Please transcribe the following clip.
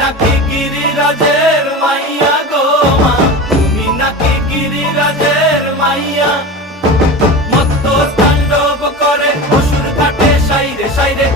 নাকি গিরিরাজের মাইয়া গো মা, তুমি নাকি গিরিরাজের মাইয়া। মত্ত তাণ্ডব করে অসুর ঘাটে সাইরে সাইরে